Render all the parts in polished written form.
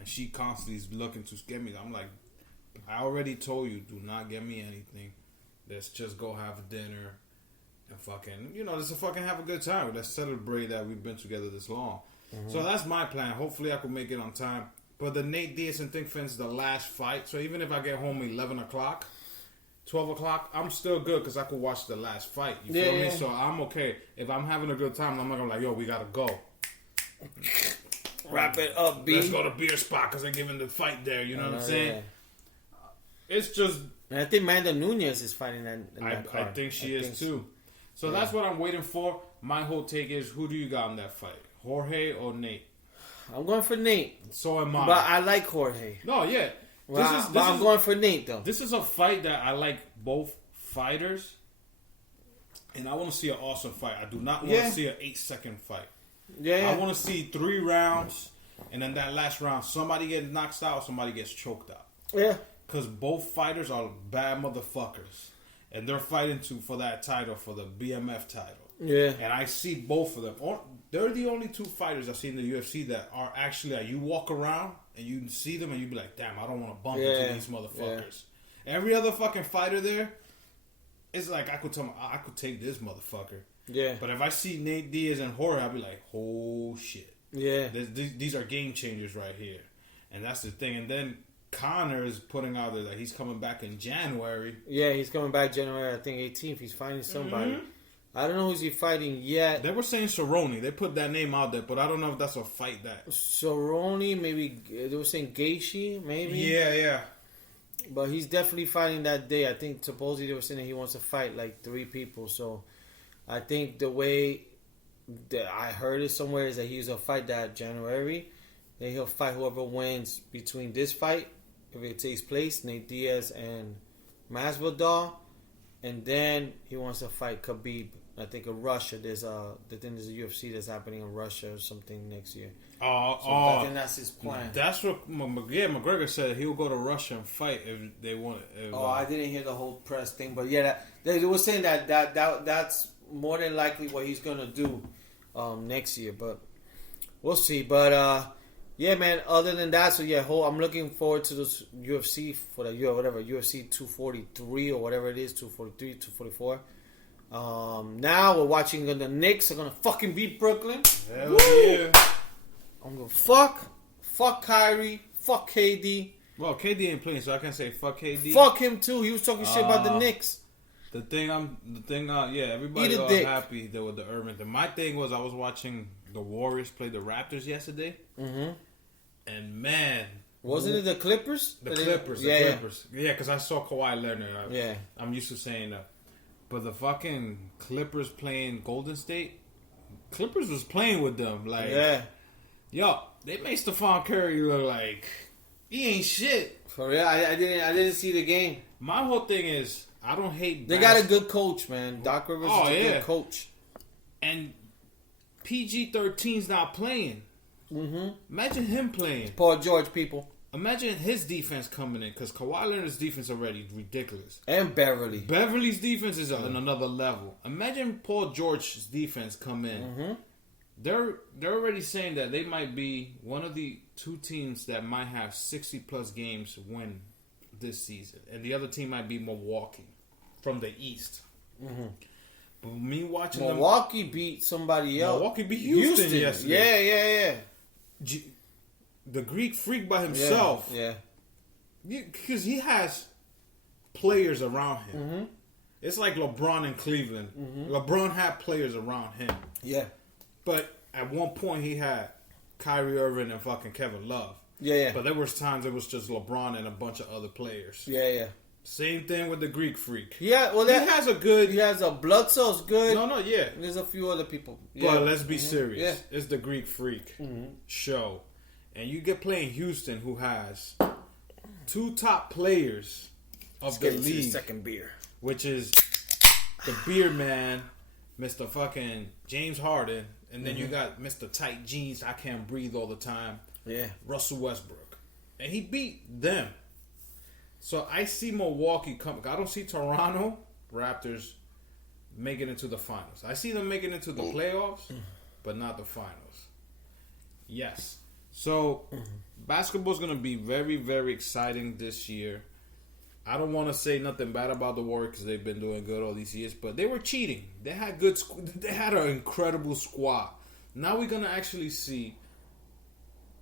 and she constantly is looking to get me. I'm like, I already told you, do not get me anything. Let's just go have dinner and fucking, let's fucking have a good time. Let's celebrate that we've been together this long. Mm-hmm. So that's my plan. Hopefully I can make it on time. But the Nate Diaz and Thinkfins, the last fight. So even if I get home 11 o'clock, 12 o'clock, I'm still good because I could watch the last fight. You feel me? So I'm okay. If I'm having a good time, I'm not going to like, yo, we got to go. Wrap it up, B. Let's go to beer spot because they're giving the fight there. You know what I'm saying? Yeah. It's just... And I think Amanda Nunes is fighting in that card. I think she is too. So that's what I'm waiting for. My whole take is, who do you got in that fight? Jorge or Nate? I'm going for Nate. So am I. But I like Jorge. No, yeah. I'm going for Nate, though. This is a fight that I like both fighters. And I want to see an awesome fight. I do not want to see an 8-second fight. I want to see 3 rounds. And then that last round, somebody gets knocked out, somebody gets choked out. Yeah. Because both fighters are bad motherfuckers. And they're fighting for that title, for the BMF title. Yeah. And I see both of them. They're the only 2 fighters I see in the UFC that are actually, like, you walk around and you see them and you be like, damn, I don't want to bump into these motherfuckers. Yeah. Every other fucking fighter there, it's like I could take this motherfucker. Yeah. But if I see Nate Diaz and Jorge, I'll be like, oh shit. Yeah. These are game changers right here. And that's the thing. And then Conor is putting out there that he's coming back in January. Yeah, he's coming back January, I think 18th. He's fighting somebody. Mm-hmm. I don't know who's he fighting yet. They were saying Cerrone. They put that name out there, but I don't know if that's a fight that... Cerrone, maybe... They were saying Gaethje, maybe? Yeah. But he's definitely fighting that day. I think supposedly they were saying that he wants to fight like 3 people. So I think the way that I heard it somewhere is that he's going to fight that January. Then he'll fight whoever wins between this fight, if it takes place, Nate Diaz and Masvidal. And then he wants to fight Khabib. I think in Russia, there's a UFC that's happening in Russia or something next year. I think that's his plan. That's what McGregor said. He'll go to Russia and fight if they want it. I didn't hear the whole press thing, but yeah, they were saying that's more than likely what he's gonna do next year. But we'll see. But yeah, man. Other than that, so yeah, I'm looking forward to this UFC for the UFC 243 or whatever it is, 243, 244. Now we're watching the Knicks are gonna fucking beat Brooklyn. Hell yeah! I'm gonna fuck Kyrie, fuck KD. Well, KD ain't playing, so I can't say fuck KD. Fuck him too. He was talking shit about the Knicks. Everybody all happy there with the Urban thing. My thing was I was watching the Warriors play the Raptors yesterday, and man, wasn't it the Clippers? The Clippers. Yeah, because I saw Kawhi Leonard. I'm used to saying that. But the fucking Clippers playing Golden State, Clippers was playing with them. Like, yo, they made Stephon Curry look like he ain't shit. For real, I didn't see the game. My whole thing is, I don't hate. They got a good coach, man. Doc Rivers is a good coach. And PG-13's not playing. Imagine him playing. Paul George, people. Imagine his defense coming in, because Kawhi Leonard's defense already ridiculous. And Beverly. Beverly's defense is on another level. Imagine Paul George's defense come in. They're already saying that they might be one of the 2 teams that might have 60-plus games win this season. And the other team might be Milwaukee from the East. But me watching Milwaukee beat somebody else. Milwaukee beat Houston yesterday. Yeah. The Greek Freak by himself. Because he has players around him. It's like LeBron in Cleveland. LeBron had players around him. Yeah. But at one point he had Kyrie Irving and fucking Kevin Love. But there was times it was just LeBron and a bunch of other players. Same thing with the Greek Freak. Yeah, well, he has a blood cells good. No, There's a few other people. But let's be serious. It's the Greek Freak show. And you get playing Houston, who has 2 top players of the league. The second beer. Which is the beer man, Mr. fucking James Harden. And then you got Mr. Tight Jeans, I can't breathe all the time. Russell Westbrook. And he beat them. So I see Milwaukee come. I don't see Toronto Raptors making it to the finals. I see them making it to the playoffs, but not the finals. Yes. So, basketball's going to be very, very exciting this year. I don't want to say nothing bad about the Warriors because they've been doing good all these years, but they were cheating. They had they had an incredible squad. Now we're going to actually see,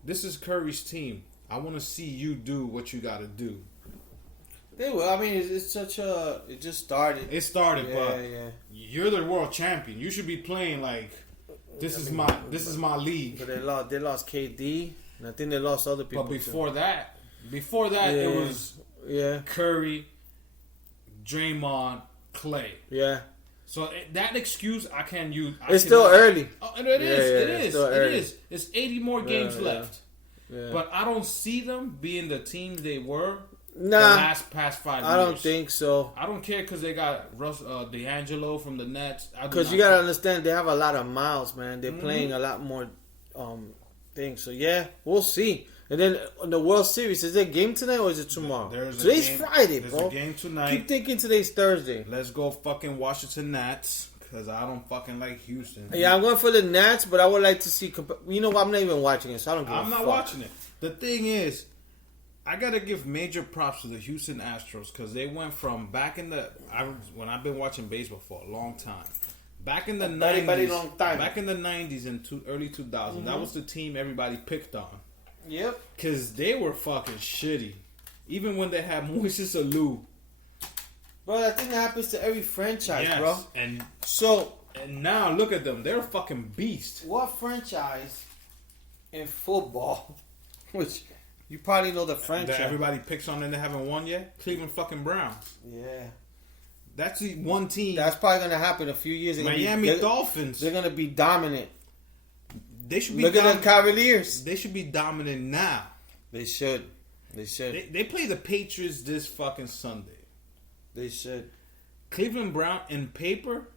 this is Curry's team. I want to see you do what you got to do. They will. I mean, it's such a. It just started. It started, but you're the world champion. You should be playing like this is my league. But they lost KD, and I think they lost other people. But before that, it was Curry, Draymond, Clay. Yeah. So that excuse I can't use. It's still early. Oh, it is. It is. It's 80 more games left. Yeah. But I don't see them being the team they were. Nah, the past 5 years. I don't think so. I don't care because they got D'Angelo from the Nets. Because you gotta understand, they have a lot of miles, man. They're playing a lot more things. So yeah, we'll see. And then the World Series, is it a game tonight or is it tomorrow? Today's Friday, bro. There's a game tonight. Keep thinking today's Thursday. Let's go fucking Washington Nats because I don't fucking like Houston. Yeah, I'm going for the Nats, but I would like to see. You know what? I'm not even watching it, so I don't give a fuck. I'm not watching it. The thing is, I gotta give major props to the Houston Astros because they went from when I've been watching baseball for a long time. Back in the 90s, very long time. Back in the 90s and early 2000s, that was the team everybody picked on. Yep. Because they were fucking shitty. Even when they had Moises Alou. Bro, I think that happens to every franchise, bro. And now look at them. They're a fucking beast. What franchise in football, which you probably know the franchise that everybody picks on and they haven't won yet? Cleveland fucking Browns. Yeah. That's the one team. That's probably going to happen in a few years. Miami Dolphins. They're going to be dominant. They should be. Look at the Cavaliers. They should be dominant now. They should. They play the Patriots this fucking Sunday. They should. Cleveland Brown in paper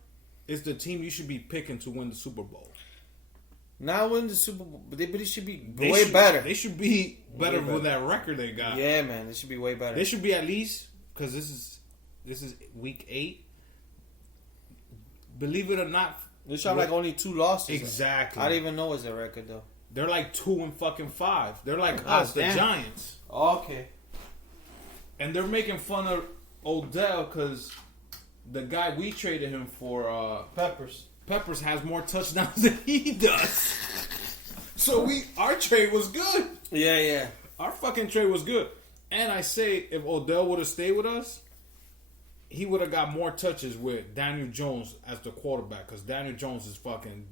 is the team you should be picking to win the Super Bowl. Not win the Super Bowl, but they should be way better. They should be better with that record they got. Yeah, man, they should be way better. They should be at least because this is week 8. Believe it or not. They should have like only 2 losses. Exactly. I don't even know what's their record though. They're like 2-5. They're like us, the Giants. Okay. And they're making fun of Odell because the guy we traded him for, Peppers has more touchdowns than he does. So our trade was good. Yeah. Our fucking trade was good. And I say if Odell would have stayed with us, he would have got more touches with Daniel Jones as the quarterback because Daniel Jones is fucking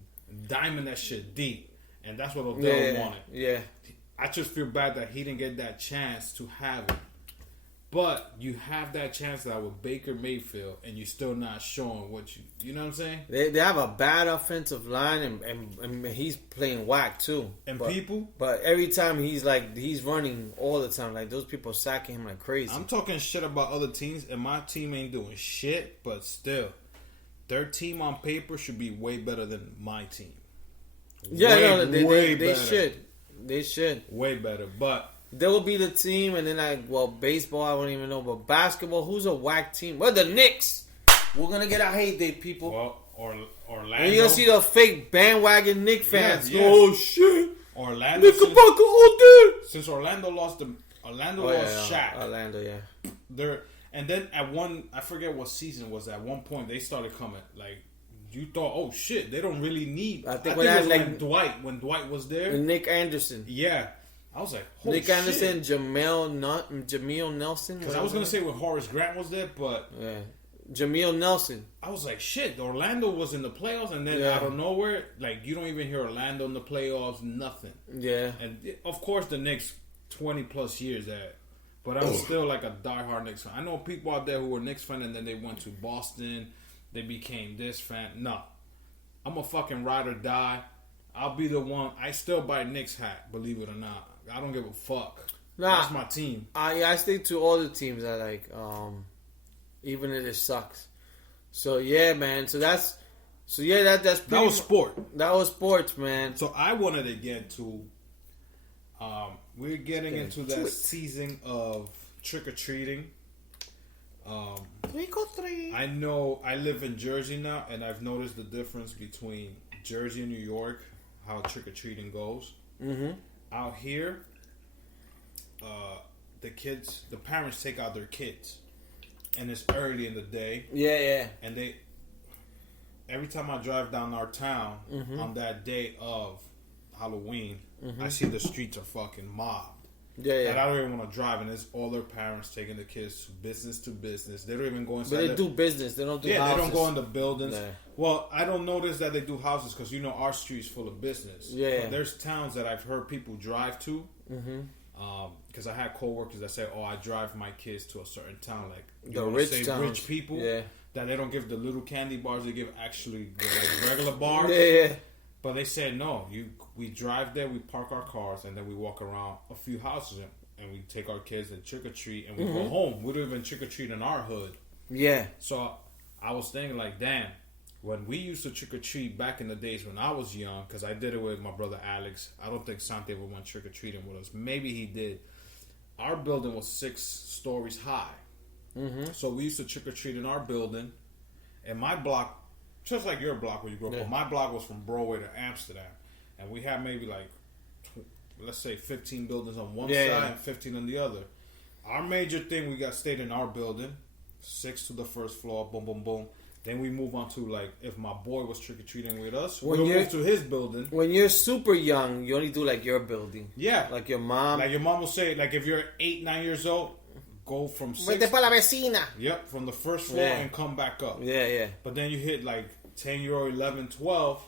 diming that shit deep. And that's what Odell wanted. Yeah. I just feel bad that he didn't get that chance to have it. But you have that chance now with Baker Mayfield and you're still not showing what you know what I'm saying? They have a bad offensive line and he's playing whack too. But every time he's running all the time. Like those people sacking him like crazy. I'm talking shit about other teams and my team ain't doing shit, but still. Their team on paper should be way better than my team. Yeah, they should. They should. Way better, but they will be the team, and then baseball, I don't even know, but basketball, who's a whack team? Well, the Knicks. We're gonna get a hate day, people. Well, Orlando. And you're gonna see the fake bandwagon Knicks fans. Yeah. Oh shit! Orlando. Knickerbocker all day. Since Orlando lost Shaq. Orlando, yeah. And then I forget what season was. At one point, they started coming like. You thought, oh shit, they don't really need. I think it was when Dwight was there. And Nick Anderson. Yeah, I was like, holy Nick Anderson, Jameil Nelson. Because I was gonna say when Horace Grant was there, but Jameil Nelson. I was like, shit, Orlando was in the playoffs, and then out of nowhere, like you don't even hear Orlando in the playoffs, nothing. Yeah, and of course the Knicks 20+ years there, but I'm still like a diehard Knicks fan. I know people out there who were Knicks fan and then they went to Boston. They became this fan. No. I'm a fucking ride or die. I'll be the one. I still buy Knicks hat, believe it or not. I don't give a fuck. Nah. That's my team. I stick to all the teams I like, even if it sucks. So, yeah, man. that's that was sport. That was sports, man. So, I wanted to get to, we're getting into that season of trick-or-treating. I know I live in Jersey now, and I've noticed the difference between Jersey and New York, how trick or treating goes. Mm-hmm. out here, the parents take out their kids, and it's early in the day. Yeah. And every time I drive down our town on that day of Halloween, I see the streets are fucking mobbed. Yeah. And I don't even want to drive, and it's all their parents taking the kids to business. They don't even go inside. But they do business. They don't do houses. They don't go in the buildings. Nah. Well, I don't notice that they do houses because our street's full of business. Yeah. But there's towns that I've heard people drive to. Because I had coworkers that say, "Oh, I drive my kids to a certain town, like the rich towns. Rich people, that they don't give the little candy bars; they give actually like regular bars." Yeah. But they said no. We drive there, we park our cars, and then we walk around a few houses, and we take our kids and trick or treat, and we go home. We don't even trick or treat in our hood. Yeah. So I was thinking, like, damn, when we used to trick or treat back in the days when I was young, because I did it with my brother Alex. I don't think Sante would went trick or treating with us. Maybe he did. Our building was 6 stories high, so we used to trick or treat in our building, and my block. Just like your block where you grew up. But my block was from Broadway to Amsterdam. And we had maybe like, let's say 15 buildings on one side and 15 on the other. Our major thing, we stayed in our building. 6 to the first floor, boom, boom, boom. Then we move on to, like, if my boy was trick-or-treating with us, we'll move to his building. When you're super young, you only do, like, your building. Yeah. Like your mom. Like your mom will say, like, if you're 8, 9 years old, go from 6. Vete pa la vecina. Yep, from the first floor and come back up. Yeah. But then you hit, like, 10-year-old, 11, 12,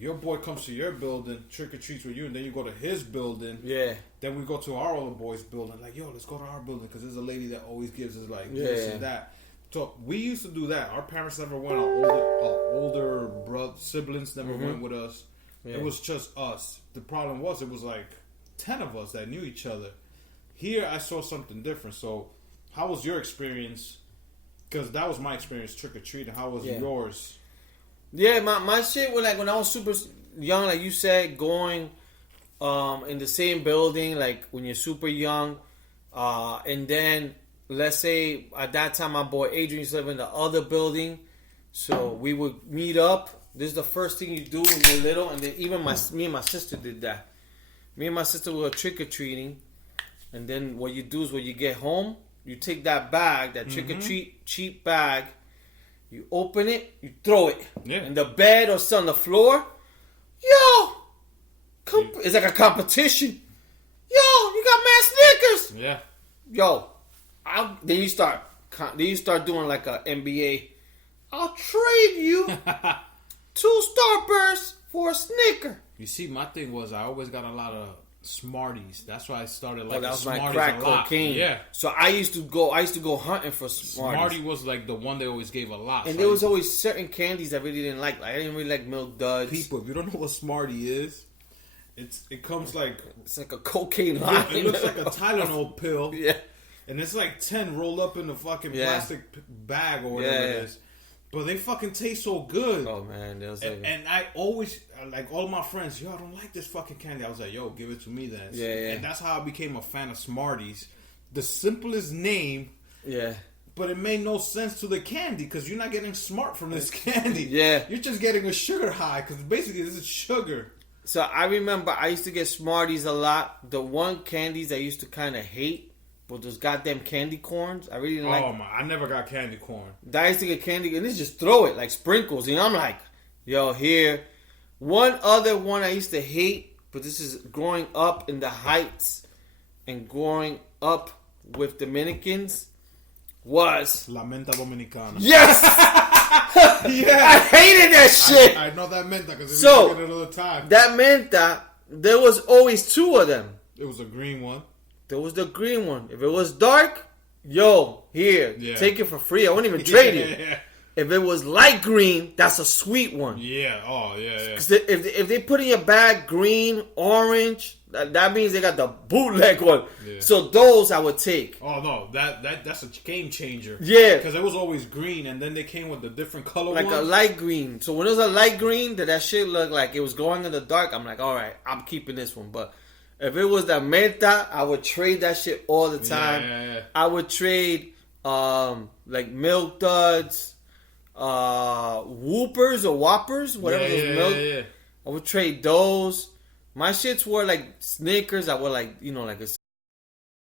your boy comes to your building, trick-or-treats with you, and then you go to his building. Yeah. Then we go to our older boy's building. Like, yo, let's go to our building, because there's a lady that always gives us, like, this and that. So we used to do that. Our parents never went. Our older siblings never went with us. Yeah. It was just us. The problem was, it was like 10 of us that knew each other. Here, I saw something different. So how was your experience? Because that was my experience, trick-or-treating. How was yours? Yeah, my shit was like when I was super young, like you said, going in the same building, like when you're super young. And then, let's say, at that time, my boy Adrian used to live in the other building. So we would meet up. This is the first thing you do when you're little. And then even me and my sister did that. Me and my sister were trick-or-treating. And then what you do is when you get home, you take that bag, that trick-or-treat cheap bag, you open it, you throw it in the bed or on the floor. Yo, it's like a competition. Yo, you got mad Snickers. Yeah. Yo, then you start doing like a NBA. I'll trade you 2 Starbursts for a Snicker. You see, my thing was I always got a lot of Smarties. That's why I started like that was Smarties my crack cocaine. Yeah. So I used to go hunting for Smarties. Smartie was like the one they always gave a lot. And so there was always certain candies I really didn't like. Like I didn't really like Milk Duds. People, if you don't know what Smartie is, it comes like it's like a cocaine line. It looks like a Tylenol pill. Yeah. And it's like 10 rolled up in a fucking plastic bag or whatever it is. But they fucking taste so good. Oh man, and I always like all my friends. Yo, I don't like this fucking candy. I was like, yo, give it to me then. Yeah. And that's how I became a fan of Smarties. The simplest name. Yeah. But it made no sense to the candy because you're not getting smart from this candy. Yeah. You're just getting a sugar high because basically this is sugar. So I remember I used to get Smarties a lot. The one candies I used to kind of hate were those goddamn candy corns. I really didn't like. Oh my! I never got candy corn. I used to get candy and they just throw it like sprinkles. And I'm like, yo, here. One other one I used to hate, but this is growing up in the Heights and growing up with Dominicans, was La Menta Dominicana. Yes! Yeah. I hated that shit. I know that Menta because so, we get it all the time. That Menta, there was always 2 of them. It was a green one. There was the green one. If it was dark, yo, here, take it for free. I wouldn't even trade it. Yeah. If it was light green, that's a sweet one. Yeah. Oh, yeah. Because if they put in your bag green, orange, that means they got the bootleg one. Yeah. So those I would take. Oh no, that's a game changer. Yeah, because it was always green, and then they came with the different color like ones. a light green. So when it was a light green, that shit looked like it was glowing in the dark. I'm like, all right, I'm keeping this one, but. If it was the Menta, I would trade that shit all the time. Yeah. I would trade like Milk Duds, Whoopers or Whoppers, whatever those milk. Yeah. I would trade those. My shits were like Snickers that were like, like a